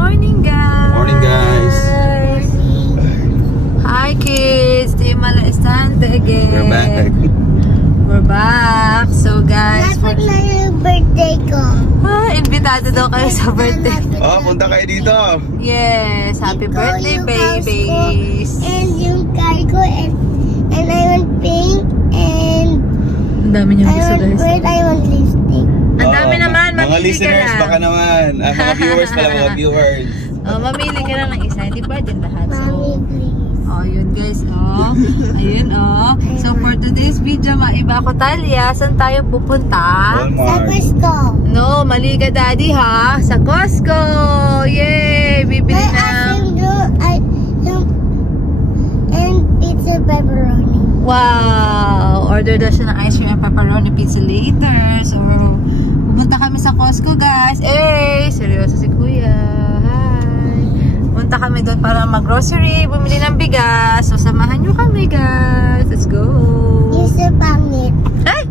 morning, guys! Morning, guys! Hi, kids! Di Mala Estante again. We're back. We're back. So, guys, dapat na yung birthday ko. Invitado daw kayo sa birthday. Oh, punta kayo dito. Yes, happy birthday, babies. And yung car ko, and I want pink, and Ang dami niyong gusto, guys. I want lipstick. Ang dami naman, mga mamili ka listeners, lang. baka naman. Mga viewers pala, mga viewers. Mamili ka lang ng isa. Hindi pa din lahat. Mommy, please. Yun guys, ayun, So, for today's video, maiba ko, Talia. Saan tayo pupunta? Sa Walmart. Costco. No, mali ka, Daddy, ha? Sa Costco! Yay! Bibili na. And pizza pepperoni. Wow! Order daw siya ng ice cream and pepperoni pizza later. So, pupunta kami sa Costco, guys. Seryoso si Kuya. Hi! Punta kami doon para mag-grocery, bumili ng bigas. So, samahan nyo kami, guys. Let's go! Yung sa pangit. Ay!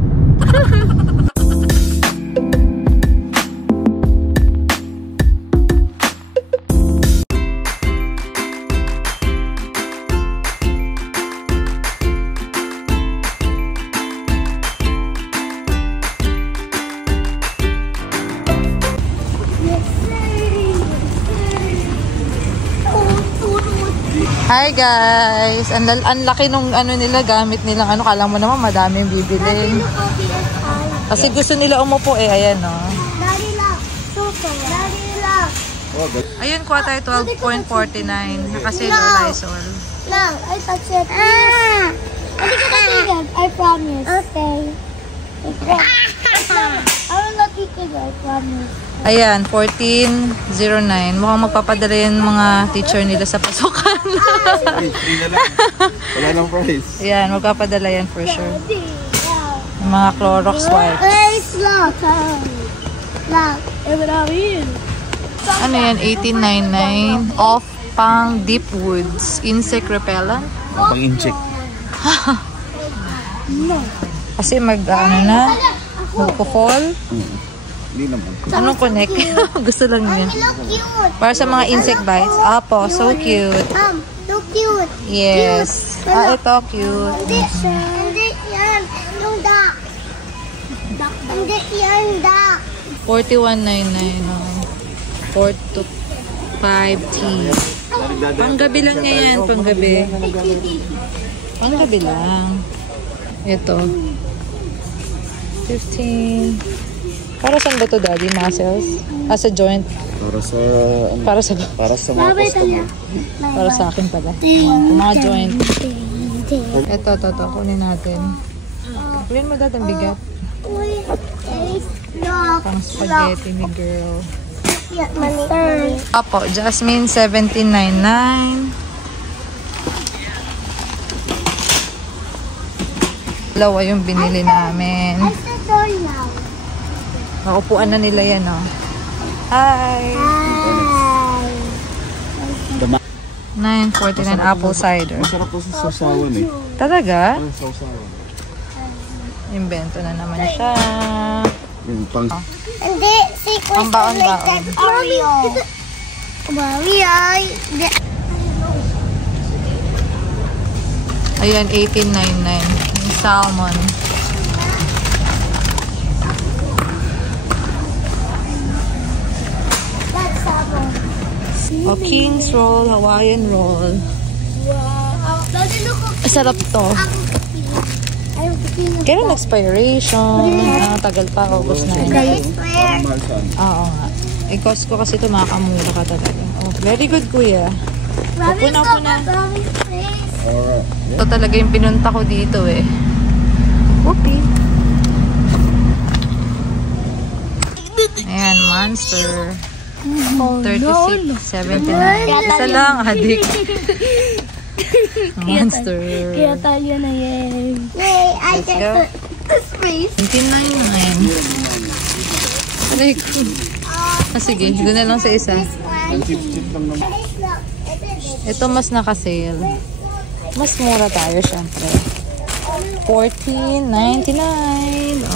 Hi guys! Ang laki nung nila, gamit nilang kala mo naman madaming bibilin. Kasi gusto nila umupo ayan Daddy lang. Super. Daddy lang. Ayun, kuha tayo 12.49. Nakasilo Lysol. Lang, I touch it. Hindi ka natigil. I promise. Okay. I will not titigil. I promise. Ayan, 14.09. Mukhang magpapadala yung mga teacher nila sa pasukan. Wala nang price. Ayan, magpapadala yan for sure. Yung mga Clorox wipes. Please, look. Look. Ano yan? 18.99. Off pang Deep Woods. Insect repellent. Pang-incheck. Kasi magpo-fall. Hindi naman. Anong connect? Gusto lang niya. Look cute. Para sa mga insect bites. Apo, so cute. So cute. Yes. Ito, cute. Hindi yan. Yung duck. Hindi yan, duck. 41.99. 4 to 5 tea. Panggabi lang niya yan. Panggabi. Panggabi lang. Ito. 15. Para saan ba ito, Daddy? Muscles? Sa joint? Para sa mga customer. Para sa akin pala. Kung mga joint. Ito. Kunin natin. Kunin mo, Dad, ang bigat. Pang spaghetti ni girl. Apo, Jasmine, 17.99. Dalawa yung binili namin. Nakupuan na nila yan, Hi! 9.49 apple cider. Masarap po sa sausawan Talaga? Sausawan. Invento na naman siya. Hindi, si Ang baon-baon. Mario. Ayan, 18.99. Yung salmon. King's roll, Hawaiian roll. Sarap to. Kailan expiration? Tagal pa, August 9. Oo nga. Costco kasi ito, makakamura ka talaga. Very good, Kuya. Puna. Ito talaga yung pinunta ko dito Whoopie. Ayan, Monster. 36.79. Isa lang, adik. Monster. Kaya Talia na yan. Yay, I Let's go. get the space. 29.9. Aray ko. Sige, doon na lang sa isa. Ito mas naka-sale. Mas mura tayo, syempre. $14.99.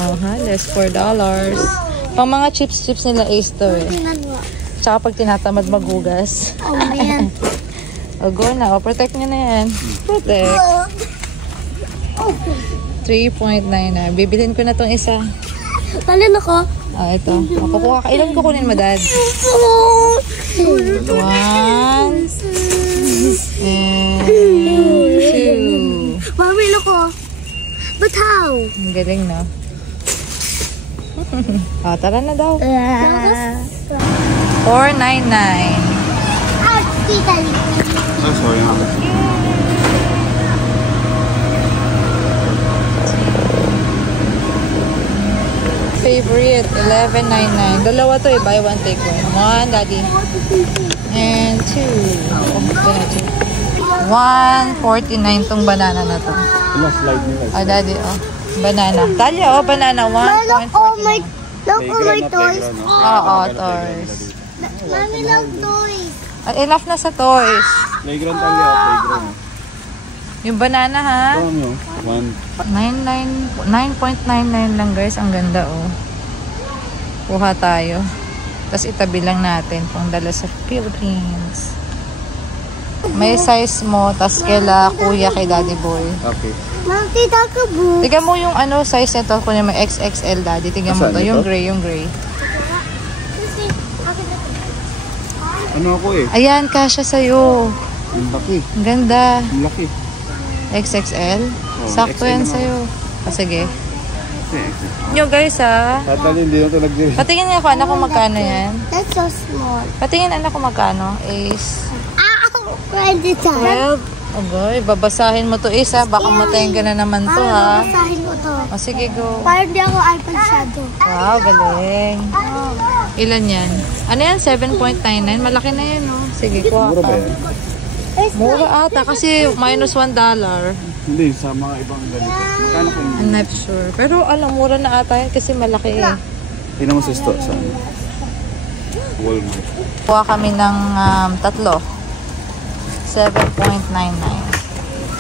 Less $4. Pang mga chips nila Ace to Tsaka pag tinatamad maghugas. Oh, man. O, go na. O, protect nyo na yan. Protect. 3.9 na. Bibilin ko na tong isa. Talin ako. Ito. Makukuha ka. Ilan kukunin mo, Dad? 1 and 2. Mami, ako. But how? Ang galing, no? Tara na daw. 499. Tita Lee. Oh, sorry, mama. Favorite, 1199. Dalawa to eh, buy one, take one. 1, Daddy. And 2. Oh, ito na 2. 149 tong banana na to. Wala, slide nila. Daddy, oh. Banana. Talia, oh, banana. 1.49. Look all my toys. Oo, toys. Mami, look toys. Enough na sa toys. Playground tayo, playground. Yung banana, ha? Ito nyo, 9.99 lang, guys. Ang ganda, oh. Kuha tayo. Tapos itabi lang natin pang dala sa Philippines. May size mo, tas kaila kuya kay Daddy Boy. Okay. Mami, tita ka bu. Tignan mo yung ano size nito, kunya may XXL, Daddy. Tignan mo to, Saan yung ito? gray, yung gray. Ano ako eh? Ayan, kasha sa'yo. Ang laki. Ang ganda. Ang laki. XXL? Oh, Sakto XL yan naman. sa'yo. Sige. Okay. Nyo guys, ha? Tatali, hindi na ito nag-direct. Patingin nga ako, anak kung magkano yan. That's so small. Patingin anak kung magkano. Is Ow! Where the time? 12. Agoy, babasahin mo to isa. Baka matayin ka na naman to, ha? Basahin mo to. O, sige, go. Parang di ako iPad shadow. Wow, galing. Ilan yan? Ano yan? 7.99? Malaki na yan, no? Sige, kuha Mura ba ka. yan? Mura ata kasi minus $1. Hindi, sa mga ibang ganito. Magkano kung I'm not sure. Pero alam, mura na ata yan kasi malaki eh. tingnan mo sa store sa Walmart. Kuha kami ng tatlo. 7.99.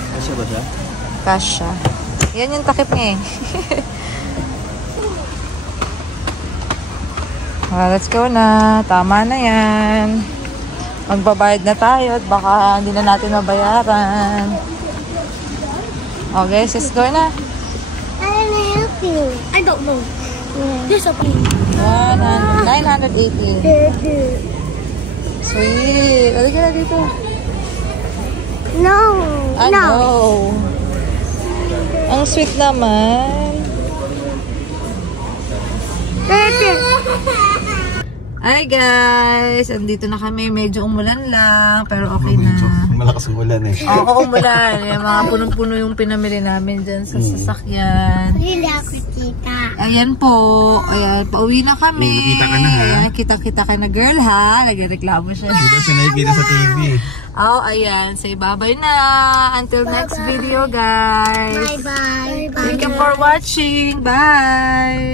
Kasi ba siya? Kasha. Yan yung takip niya eh. Let's go na. Tama na yan. Magbabayad na tayo at baka hindi na natin mabayaran. Okay, let's go na. I wanna help you. I don't know. There's a 980. Sweet. Halika na dito. No. No. Ang sweet naman. Hi guys! Andito na kami. Medyo umulan lang. Pero okay na. Malakas ang ulan eh. Oo, umulan. Yung mga punong-puno yung pinamili namin dyan sa sasakyan. Hindi ako kita. Ayan po. Ayan, pauwi na kami. Nakita ka na, ha? Ayan, kita-kita ka na girl ha. Nagreklamo siya. Hindi siya nakikita sa TV. Oh, ayan. Say bye-bye na. Until next video guys. Bye-bye. Thank you for watching. Bye!